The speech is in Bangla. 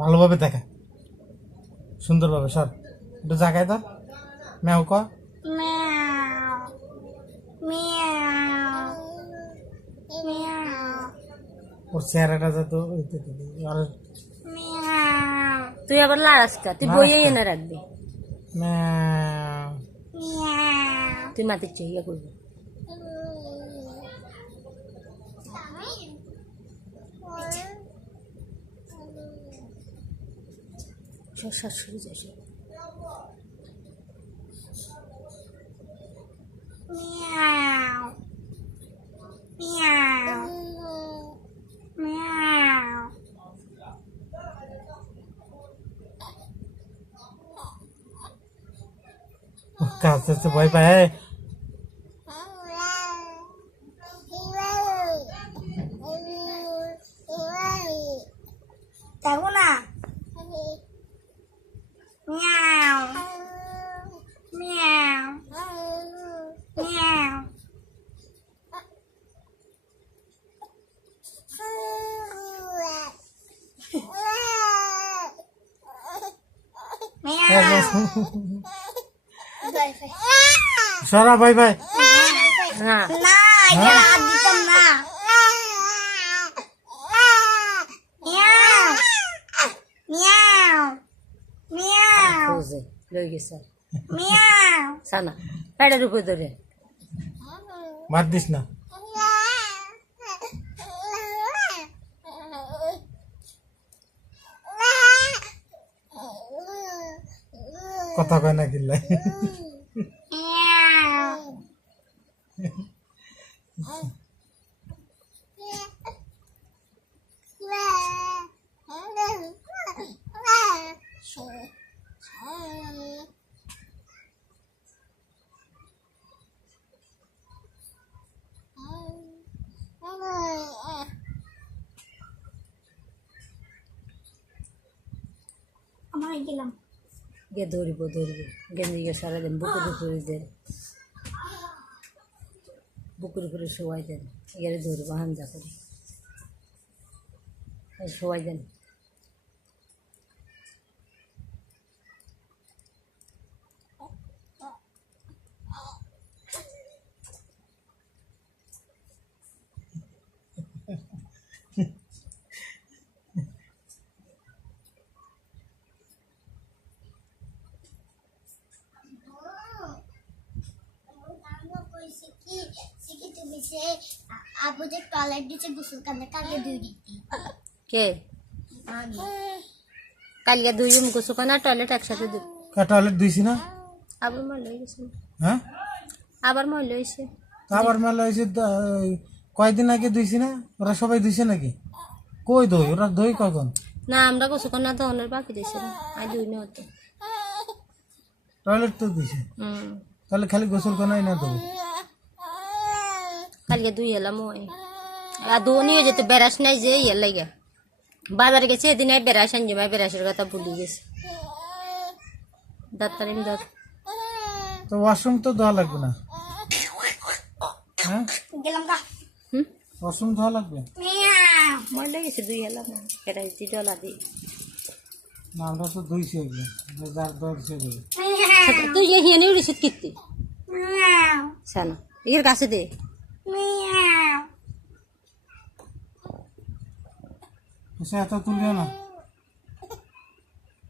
ভালোভাবে দেখা, সুন্দরভাবে সর, একটু জায়গায় ধর, ম্যাও কর। ওর চেহারাটা যত তুই আবার লাড়াসকা, তুই বইয়ে এনে রাখবি, তুই মাটির চেয়ে করবি। শাশুড়ি যাস কাছে ভয় পায়। দেখো না মিয়াও মিয়াও মিয়াও সরা ভাই ভাই না না এটা হাত দিতাম না মিয়াও মিয়াও মিয়াও লই গেছে মিয়াও সানা পেটের উপর ধরে মার দিস না। কথা কয় না কিল্লাই। আমার গেলাম গে ধরিব গেন্দিকে সারাদিন বুকুর উপরে দেন, বুকুর উপরে শোয়াই দেন, এগারে ধরিব হামজা করে শোয়াই দেন। আবু যে টয়লেট দিচ্ছে গোসল কানে কালকে দুই দিতি কে কালকে দুইজন গোসল না টয়লেট একসাথে দুই টয়লেট দিছি না, আবার ময়লা হয়ে গেছে। হ্যাঁ আবার ময়লা হয়েছে, আবার মেলা হয়েছে। কয়দিন আগে ধুইছি না, ওরা সবাই ধুইছে নাকি? কই দই ওরা দই কখন? না আমরা গোসল না ধনের বাকি দিয়েছে না, আই দুই না হতো টয়লেট তো দিছে, তাহলে খালি গোসল কোনাই না দেবো। কালকে দুই এলাম ওই আর দু নিয়ে যেতে বেড়াস নাই যে ইয়ে লাগে বাজারে গেছে এদিন বেড়াস আনছি ভাই, বেড়াসের কথা ভুলে গেছে। ডাক্তার তো ওয়াশরুম তো ধোয়া লাগবে না, হ্যাঁ গেলাম গা ওয়াশরুম ধোয়া লাগবে ময়লা গেছে দুই এলাম এটা ডলা দিই না, আমরা তো ধুইছি একদিন, যার ধরছে দেবে। তুই যে হিয়ানে উড়েছিস কীর্তি সানা এর কাছে দে এত তুলিও না।